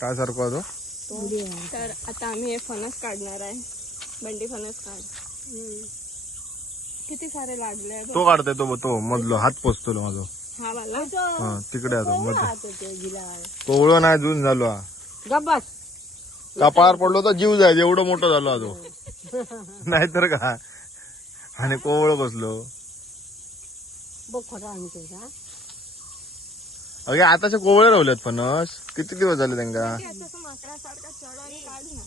काय सारखं तो. तर आता आम्ही हे फणस काढणार आहे. बंडी फणस काढ. किती सारे लागले. तो काढतोय तो तो मधलो हात पोचतो माझा. हा वाला? हा तिकडे आहे तो मध्ये कोवळं नाही जून झालो. हा गब्बस कपाळावर पडलो तर जीव जाय एवढं मोठं झालो हा तो. नाहीतर का? आणि कोवळ बसलो. बघ खोटा आणतो का? अगे आताचे कोवळे रावल्यात फणस किती दिवस झाले त्यांका ते असं माकडासारखा चढ आणि काढ ना.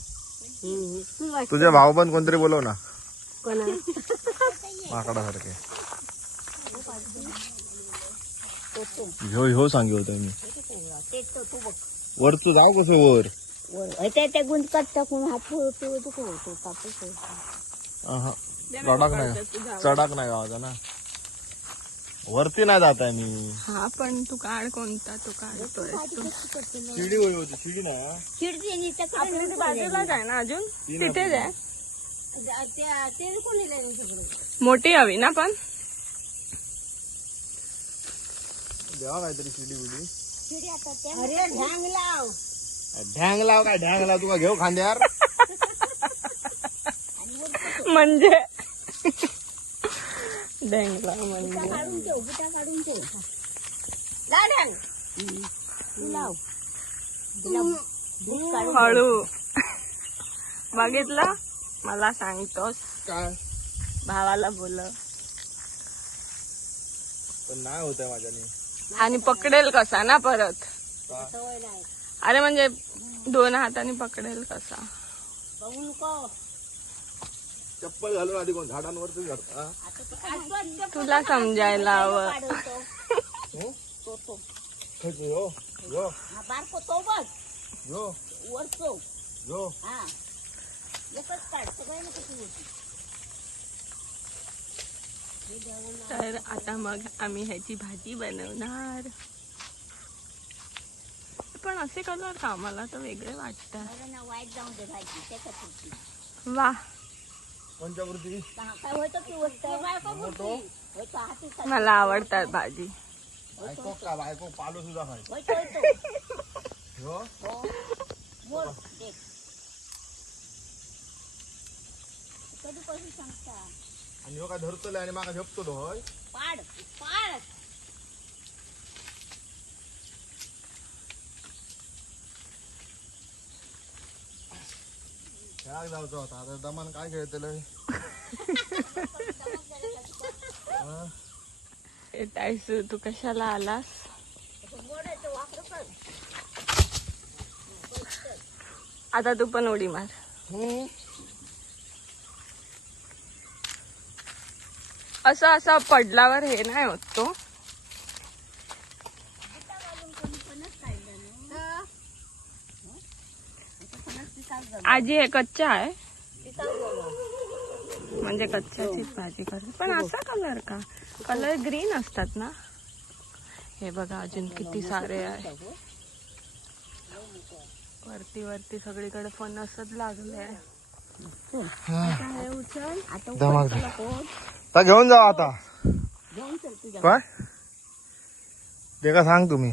हम्म. तू वाच तुझे भाऊबंद कोणतरी बोलव ना. कोणा? माकडासारखे. ह्यो ह्यो सांगे होता मी. ते तो तू बघ वरचं जाऊ कसं वर? वर. ते ते गुंत कट टाकून हात कापूस चढाक नाही तुझ्या चढाक नाही गावाचा ना. वरती नाही जात आहे मी. हा पण तू काढ कोणता तू काढतोय शिडी होई होती शिडी नी आपल्या ते बाजूलाच आहे ना अजून? तिथेच आहे. मोठी हवी ना पण? द्यावा काहीतरी शिडी बिडी ढांग लाव. ढॅंग लाव काय ढॅंग लाव तुका घेऊ खांद्यावर? म्हणजे? डेंगला म्हणजे. काढून ठेव बुटा काढून ठेव. लाव. हळू. बघितलं मला सांगतोस. काय? भावाला बोल. पण नाही होत माझ्याने. आणि पकडेल कसा ना परत? अरे म्हणजे दोन हाताने पकडेल कसा? बघू नको. चप्पल घालून आधी कोण आजूबाजूचं तुला समजायला हवं हो? तो तो खायचं, यो. यो. हा बारको तो बघ यो. वरचो यो. हा एकच काढ सगळ्या नको तू होती तर आता मग आम्ही ह्याची भाजी बनवणार. पण असे कलर का? मला तर वेगळे वाटतात. वाईट जाऊन दे भाजी वा. हा, हाती चाल. मला आवडतात भाजी. बायको का बायको? पालो सुद्धा खाय होतो होतो यो हो? आणि ह्यो काय धरतले आणि माका झेपतो तो होय? पाड पाड खेळाक होता. आता दमान काय खेळतलंय हा? ए, ताईसू तू कशाला आलास? आता तू पण उडी मार. असं असं पडल्यावर हे नाही होत तो. आजी हे कच्चा आहे. म्हणजे कच्च्याचीच भाजी करते. पण असा कलर का? कलर ग्रीन असतात ना? हे बघा अजून किती सारे आहे. वरती वरती सगळीकडे फणसच लागले. आहे आता हे उचल. आता घेऊन जा आता. घेऊन चल तुझ्या काय? ते का सांग तुम्ही.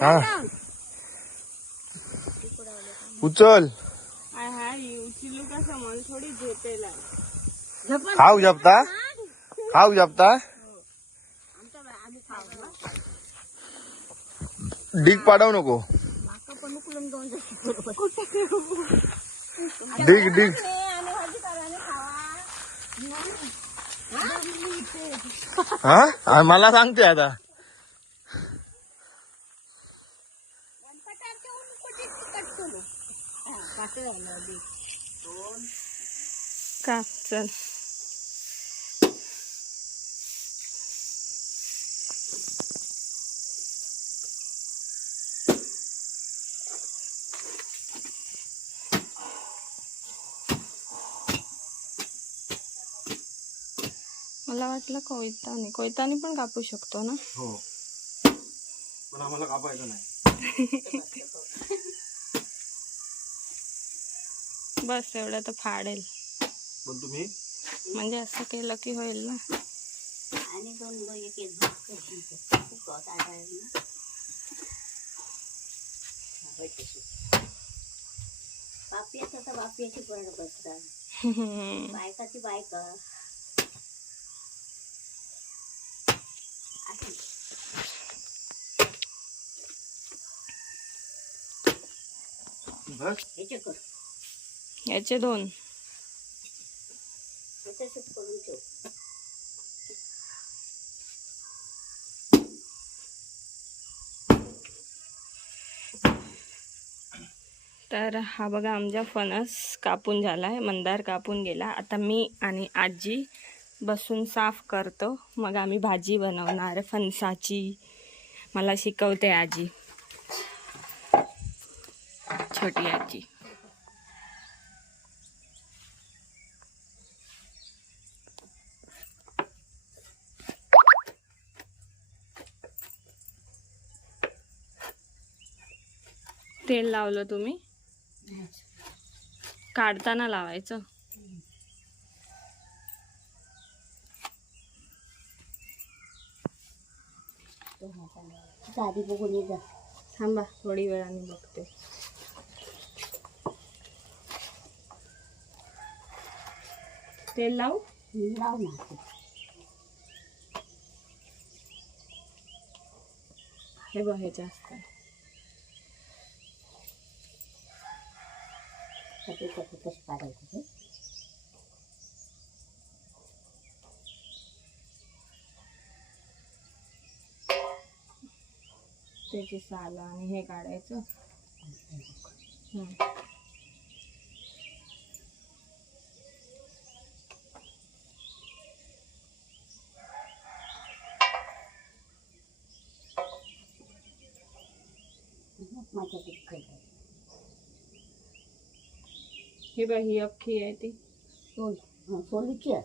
हा. उचल. समोर थोडी झेपेल आहे. झपन खाऊ जपता खाऊ जपता डिग पाडव नको. माका पण उकलून घेऊन जाऊ डिग डिग. हा? आ, मला सांगते आता. का चल मला वाटलं कोयताने. कोयताने पण कापू शकतो ना? हो. पण आम्हाला कापायचं नाही. बस एवढं तर फाडेल. पण तुम्ही. म्हणजे असं केलं की होईल ना. आणि दोन तशी बापियाचं तर पण बसतात. बायकाची बायका. बस. याचे दोन. तसंच करून ठेव तर हा बघा आमचा फणस कापून झाला आहे मंदार कापून गेला. आता मी आणि आजी बसून साफ करतो. मग आम्ही भाजी बनवणार. फणसाची. मला शिकवते आजी. छोटी आजी. तेल लावलं तुम्ही? काढताना लावायचं. गाडी बघून जा. थांबा थोडी वेळाने बघते तेल लावू? लाव ना. हे बघ हे जास्त आहे. कसे कसे कसे काढायचं ते त्याची साल आणि हे काढायचं. माझ्या तिकडे ही बघ ही अख्खी आहे ती. सोल हं, सोलूची आहे.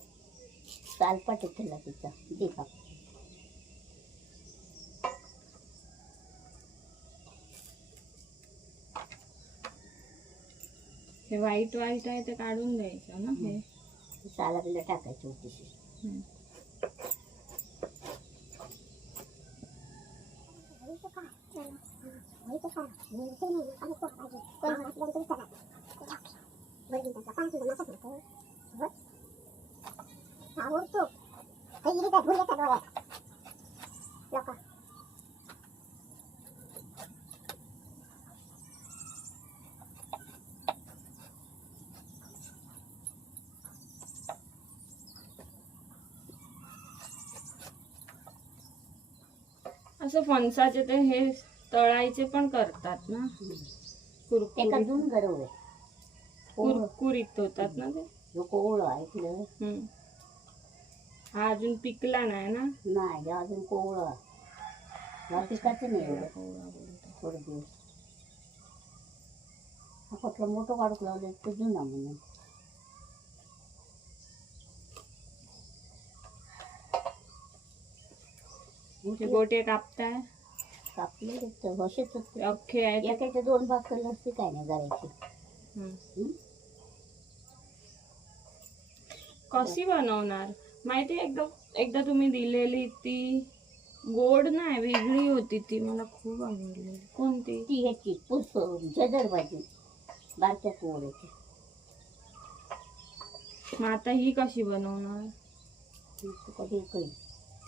चालपाट आहे त्याला तिचा. दे का हे वाईट वाईट आहे ते काढून द्यायचं ना हे. साला बिला टाकायची होती हम्म. असं फणसाचे ते हे तळायचे पण करतात ना? एका कुरकुरीत. दोन कुरकुरीत होतात ना ते कोवळं ऐकलं हम्म. हा अजून पिकला नाही ना नाही अजून कोवळं आहे. पिकाचं नाही एवढं. थोडे दिवस हा कुठला मोठं काढूक लावलं तो जुना म्हणून ते गोटे कापताय कापले तर असेच अख्खे आहेत एकाचे दोन भाग केले असते काय नाही करायचे हम्म. हं? कशी बनवणार? माहिती एकदा एकदा तुम्ही दिलेली ती गोड नाही वेगळी होती ती. मला खूप आवडली. कोणती? ती ह्याची पुस जदर भाजी. बारक्या कोवड्याची मग आता ही कशी बनवणार? कधी काही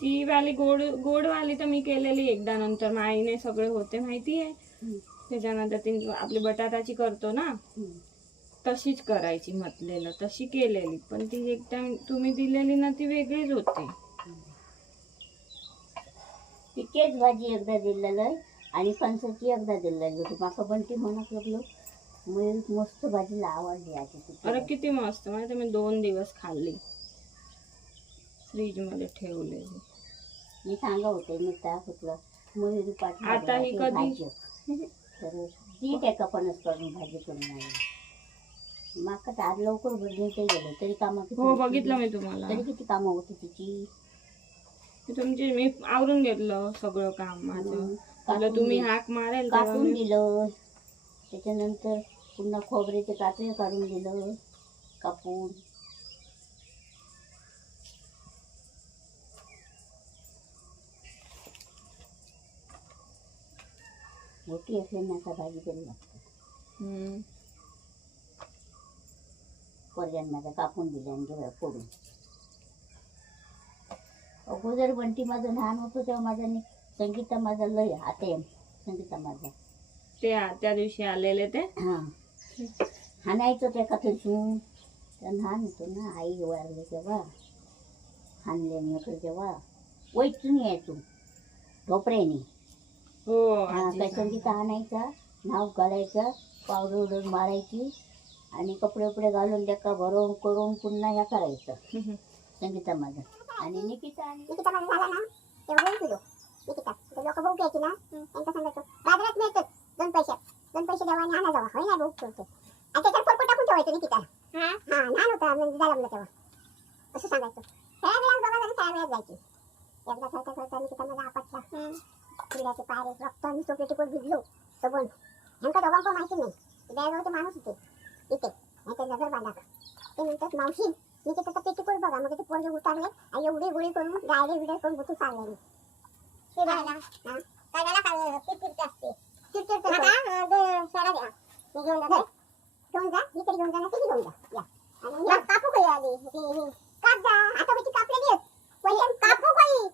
ती वाली गोड गोडवाली तर मी केलेली एकदा नंतर. माईने सगळे होते माहिती आहे त्याच्यानंतर ती आपली बटाटाची करतो ना? तशीच करायची म्हटलेलं तशी केलेली. पण ती एकदा तुम्ही दिलेली ना ती वेगळीच होती. ती तेच भाजी एकदा दिलेलं आहे आणि फणसाची एकदा दिलेली होती. माका पण ती म्हणत लागलो मयूर मस्त भाजीला आवडली ती अरे किती मस्त. माहिती मी दोन दिवस खाल्ली. फ्रीजमध्ये ठेवलेली. मी सांगा होते मी त्या कुठलं मयूर पाठ आता ही कधी? तर ती त्या पणच करून भाजी करून आज लवकर गेलं तरी कामं किती हो होती? बघितलं मी तुम्हाला. तरी किती कामं होती तिची? मी तुमची मी आवरून घेतलं सगळं काम माझं. कापून तुम्ही. हाक मारेल तेव्हा कापून मी- दिलं. त्याच्यानंतर पुन्हा खोबऱ्याचे काटे काढून दिलं कापून. मोठी असल्याने आता भाजी तरी लागते हम्म. माझा कापून दिल्या आणि घेऊया फोडून. अगोदर बंटी माझं लहान होतं तेव्हा माझा नि- संगीता माझा लय आते संगीता माझा. ते त्या दिवशी आलेले ते? हां. हाणायचं त्या कथेतून. त्या लहान होतो ना आई वारले तेव्हा. हाणल्याने इकडे तेव्हा. वैतून यायचो ढोपऱ्याने. हो हा संगीता आणायचा नाव घालायचं पावडर उडून मारायची. आणि कपडे उपडे घालून त्याका भरवून करून पुन्हा ह्या करायचं. सांग. संगीता माझं. आणि निकिता आणि निकिता माझं झाला ना? तेव्हा बोलतो निकिता ते लोक भाऊ घ्यायची ना? त्यांचा सांगायचं बाजारात दोन पैशात दोन पैसे द्यावा आणि आणा जावा होय ना भाऊ? ठेवतो. आणि त्याच्यावर फोटो टाकून ठेवायचं निकिता. हा? हा लहान होता. म्हणजे झाला मुलं तेव्हा. असं सांगायचं. बघा खेळा वेळात जायची. एकदा खेळता खेळता निकिता माझा आपटला. किल्ल्याचे पाय रक्त आणि पेटीकोट भिजलो. सबून. ह्यांका दोघांना माहिती नाही. माणूस होते. इथे. नाही तर बांधा ते म्हणतात मावशी मी ते त्याचा पेटीकोट बघा. मग ते पोरगे उतारले आणि एवढी गोळी करून गायडे बिडे करून बुतू चालले किरकिरते असते. द्या मी घेऊन जाते. घेऊन जा. तरी घेऊन जाणार ते घेऊन जा. या. आणि कापू काही आली? काप जा. आता मी ती कापलेली आहेत पहिले कापू काही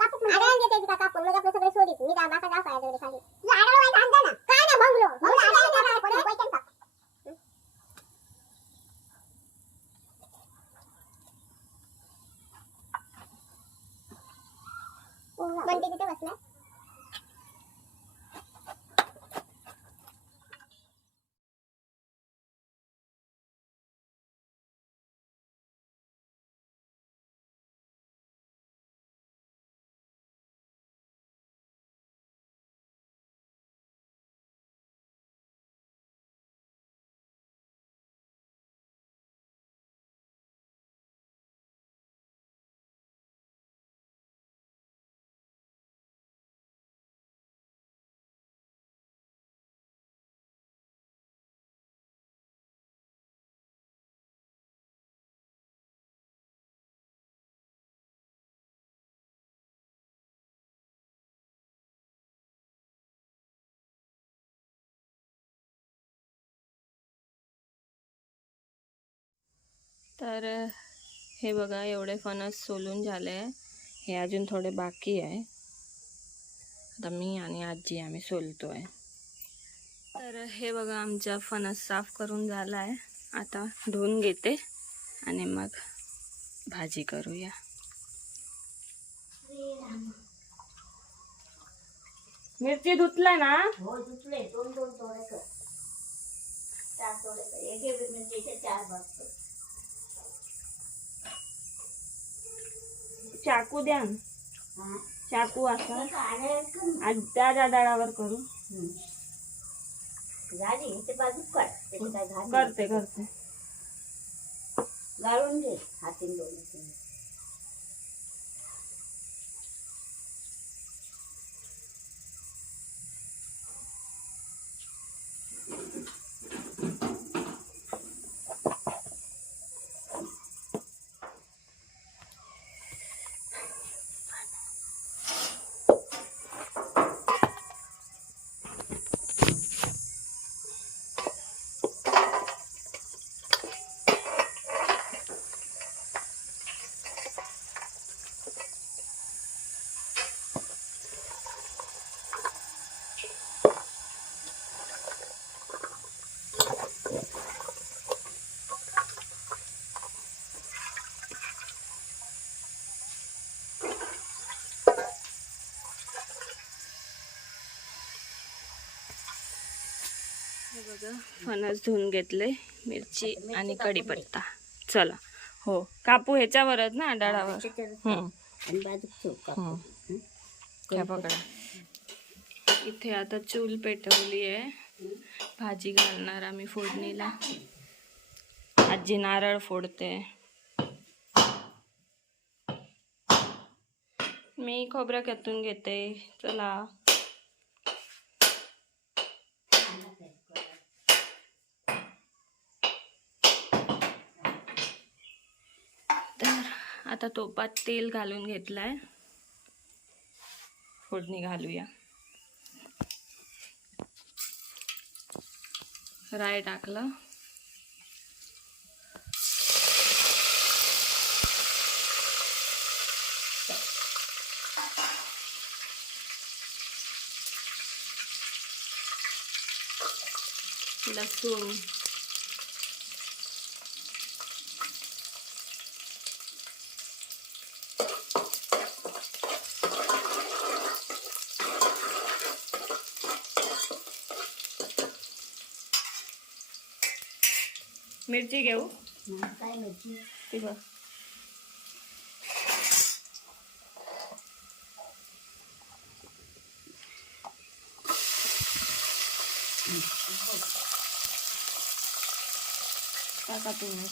कापू आडायला देते का कापून मग आपलं सगळे सोडीत मी बाबा का काय खाली आडायला वाईट आणजा ना काय ना भंगलो भंगलो आडायला द्या पैसे काप बंटी तिथे बसला तर हे बघा एवढे फणस सोलून झाले. हे अजून थोडे बाकी आहे. आता मी आणि आजी आम्ही सोलतो आहे तर हे बघा आमचा फणस साफ करून झाला आहे आता धुवून घेते आणि मग भाजी करूया. मिरची धुतला ना? हो धुतले. दोन दोन तोडे कर. चार तोडे कर. एक एक चार भाग चाकू द्या ना. हा. चाकू असा. आज त्या दादाळावर करू. करते करते. गाळून घे हातीन दोन्ही बघा फणस धुवून घेतले मिरची आणि कढीपत्ता. चला. हो कापू ह्याच्यावरच ना डाळावर पकडा. इथे आता चूल पेटवली आहे. भाजी घालणार आम्ही फोडणीला. आजी नारळ फोडते. मी खोबरं कॅतून घेते. चला तर आता तोपात तेल घालून घेतलंय. फोडणी घालूया. राय टाकलं. लसूण मिरची घेऊ. काय मिरची? ती बघ. टाका तुम्ही.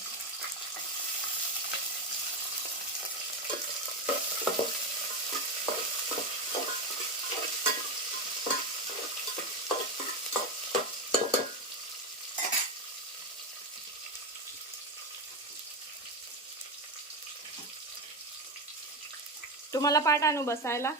तुम्हाला पाठ आणू बसायला?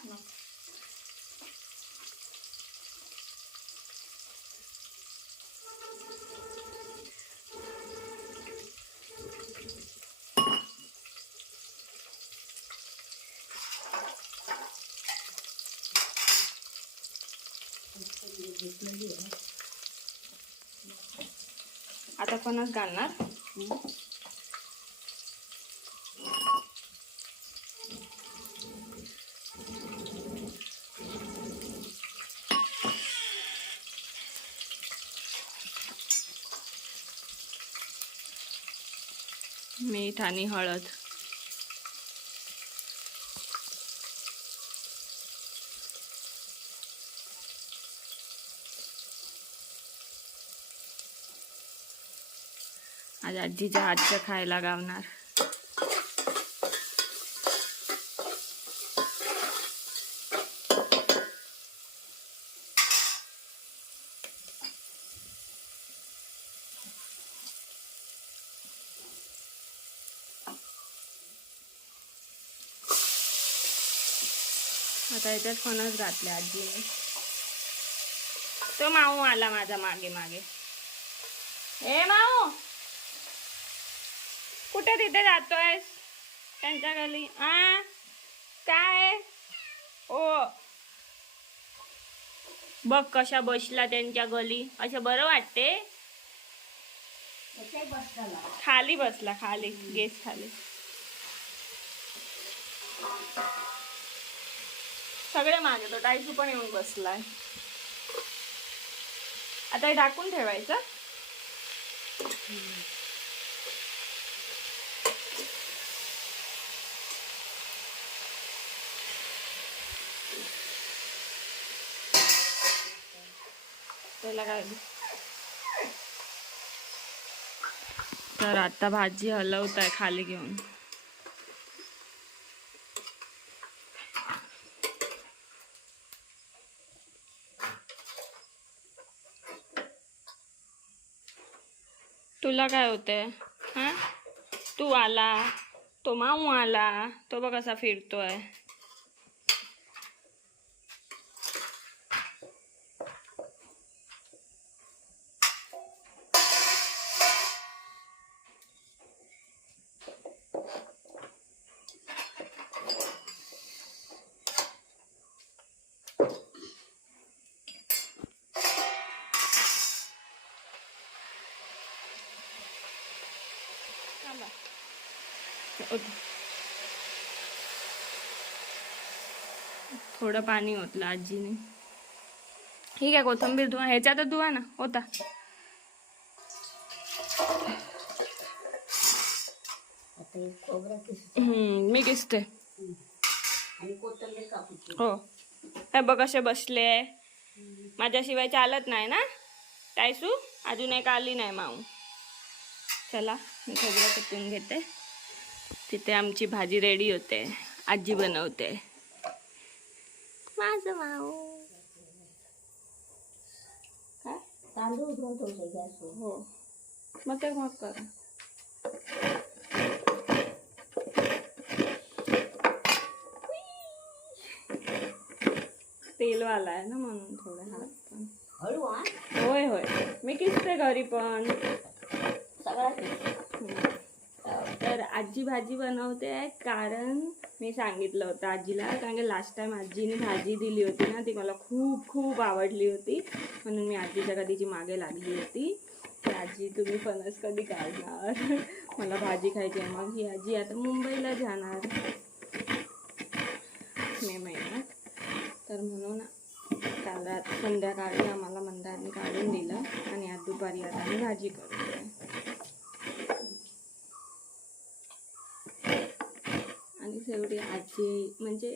आता फणस घालणार? मीठ आणि हळद. आज आजीच्या हातच्या खायला गावणार. आता याच्यात फणस घातले आजीने तो माऊ आला माझा मागे मागे. ए माऊ कुठे तिथे जातोयस? त्यांच्या गली आ? काय? ओ. बघ कशा बसला त्यांच्या गली. असं बरं वाटते? खाली बसला खाली. गेस खाली. सगळे मागे तो टायसू पण येऊन बसलाय. आता हे टाकून ठेवायचं. त्याला काय? तर आता भाजी हलवत आहे खाली घेऊन. तुला काय होतंय? हां? तू आला तो माऊ आला तो बघ कसा फिरतोय थांबा. ओके. थोडं पाणी ओतलं आजीने. ठीक आहे कोथंबीर धुवा. ह्याच्यातच धुवा ना होता मी किसते. हो. हे बघ कसे बसले. माझ्याशिवाय चालत नाही ना? टायसू अजून एक आली नाही माऊ. चला मी खोबरं कुटून घेते? तिथे आमची भाजी रेडी होते. आजी बनवते. माझं माऊ काय? तांदूळ धुवून ठेवले गॅसवर. हो. मग ते मग करा? तेलवाला आहे ना म्हणून थोडे हात पण. हळू हा. होय होय. मी किसते घरी पण. सगळं तर आजी भाजी बनवते आहे कारण मी सांगितलं होतं आजीला कारण की लास्ट टाइम आजीने भाजी दिली होती ना ती मला खूप खूप आवडली होती. म्हणून मी आजीच्या कधीची मागे लागली होती. की आजी तुम्ही फणस कधी काढणार? मला भाजी खायची आहे. मग ही आजी आता मुंबईला जाणार. मे महिन्यात. तर म्हणून काल रात संध्याकाळी आम्हाला मंदारने काढून दिलं आणि आज दुपारी आता आम्ही भाजी करतोय शेवटी आजी म्हणजे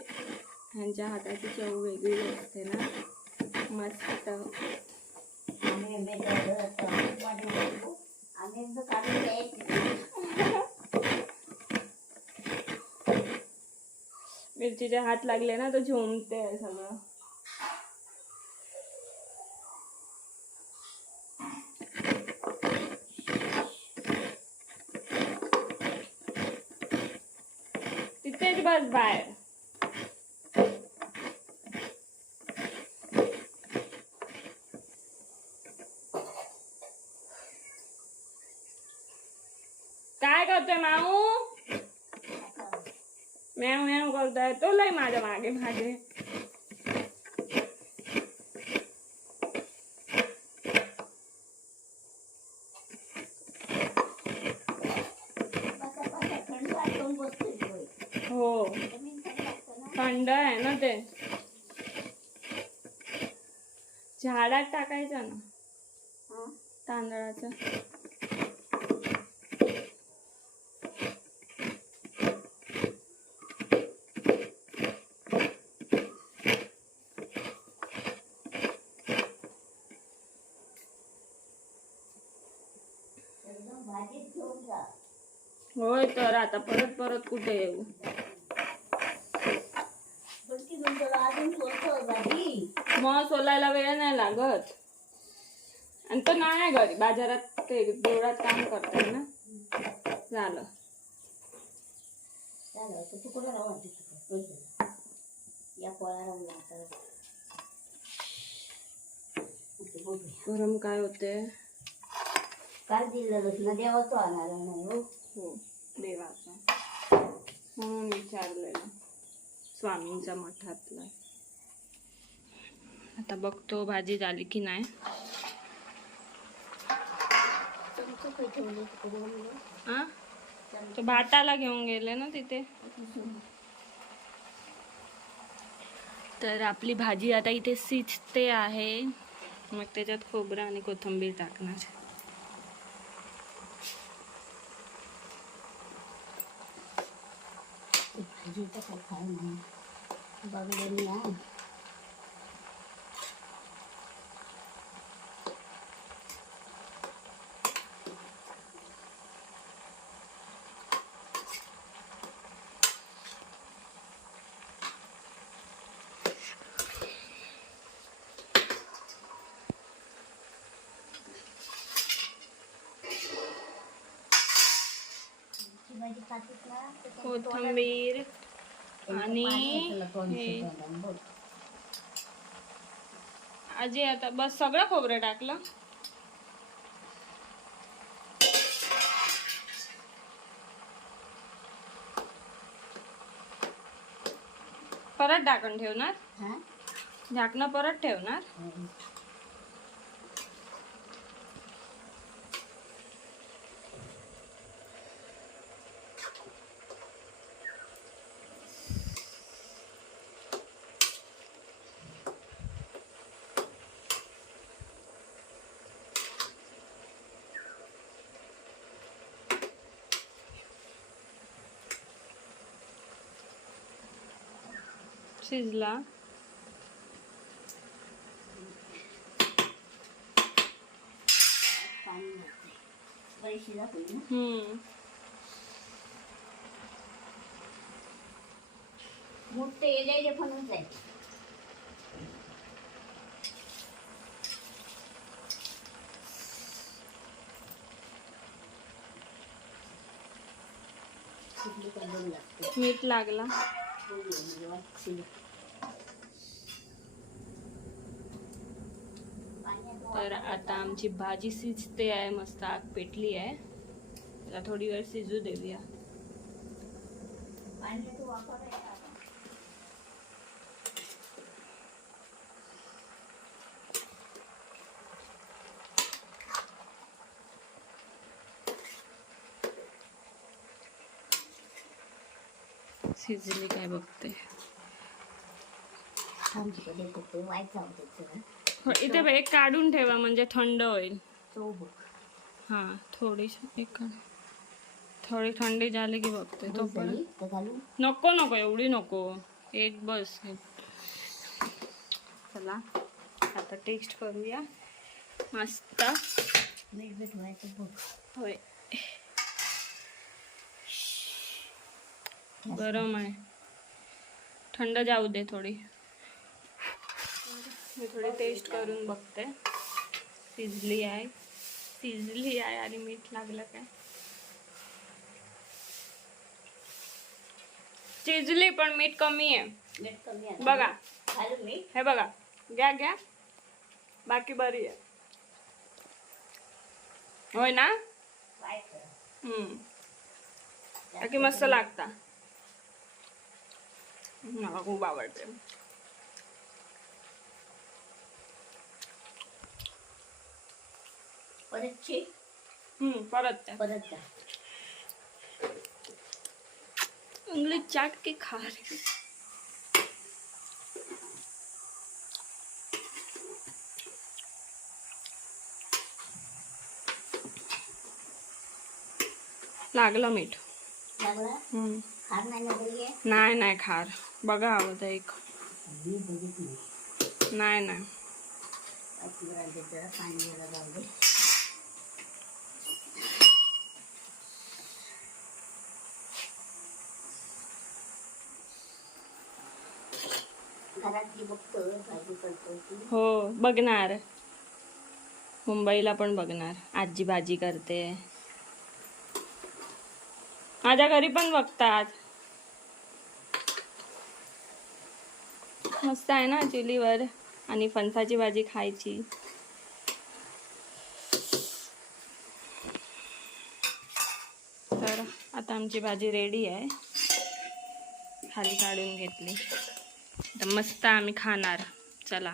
ह्यांच्या हाताची चव वेगळी असते ना. मस्त. मिरचीचे हात लागले ना तर झोमते सगळं. बाहेर काय करतोय माऊ. मॅव मॅव करताय. तो लय माझ्या मागे मागे बसा बसा थंड वाटून बसतोय होय. हो जमीन थंड लागतं ना. थंड आहे ना ते झाडात टाकायचं ना. हा? तांदळाचं. होय तर आता परत परत कुठे येऊ पण ती म्हणतो अजून सोलतोय भाजी मग सोलायला वेळ नाही लागत. आणि तो नाही आहे घरी. बाजारात ते देवळात काम करताय ना. झालं. गरम काय होते काय दिलेलंच ना देवाचं आणणार नाही हो. हो देवाचा. म्हणून विचारलेलं. स्वामींच्या मठातलं. आता बघतो भाजी झाली की नाही. हा? तो भाताला घेऊन गेले ना तिथे. तर आपली भाजी आता इथे शिजते आहे. मग त्याच्यात खोबरं आणि कोथिंबीर टाकणार. भाजीचं काय खाय नाही बघलं मी आहे ती भाजी खातीस ना तर तुला कोथिंबीर आणि पाणी तुला तोंड हे बघ. आजी आता बस सगळं खोबरं टाकलं. परत टाकून ठेवणार? हा? झाकणं परत ठेवणार? शिजला हम्म मोठे येण्याचे फणस आहे शिकली का दोन लागते. मीठ लागला दोन म्हणजे वाटते. पाण्यात तर आता आमची भाजी शिजते आहे मस्त आग पेटली आहे. त्याला थोडी वेळ शिजू देऊया. शिजली काय बघते. हो, इथे बघ, एक काढून ठेवा म्हणजे थंड होईल. हा थोडीशी एक. थोडी थंडी झाली की बघते तो घालू नको नको एवढी नको. एक बस. चला आता टेस्ट करूया. मस्त. होय. गरम आहे. थंड जाऊ दे थोडी. मी थोडी टेस्ट करून बघते. शिजली आहे. शिजली आहे आणि मीठ लागलं काय? शिजली पण मीठ कमी आहे. बघा. हे बघा. घ्या घ्या. बाकी बरी आहे. होय ना? बाकी मस्त लागता. मला खूप आवडते. परत परत जा उंगली चाट के खा रही लागलं मीठ. लागला हम्म. खार नाही लागली आहे नाही नाही खार. बघा हवं तर एक. मी बघितली नाही नाही. पाचवी जरा पाणी जरा जाऊ दे. घरातली बघतो भाजी करतो ती. हो बघणार. मुंबईला पण बघणार. आजी भाजी करते. माझ्या घरी पण बघतात. मस्त आहे ना चुलीवर आणि फणसाची भाजी खायची. तर आता आमची भाजी रेडी आहे. खाली काढून घेतली. तर मस्त आम्ही खाणार. चला.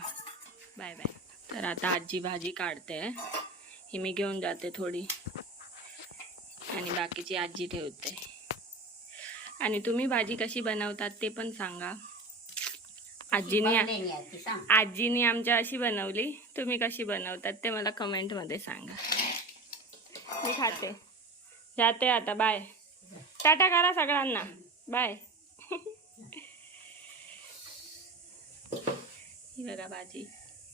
बाय बाय तर आता आजी भाजी काढते. ही मी घेऊन जाते थोडी. आणि बाकीची आजी ठेवते. आणि तुम्ही भाजी कशी बनवतात ते पण सांगा. आजीने आजीने आमच्या अशी बनवली. तुम्ही कशी बनवतात ते मला कमेंटमध्ये सांगा. मी खाते. जाते आता. बाय टाटा करा सगळ्यांना. बाय ही बघा भाजी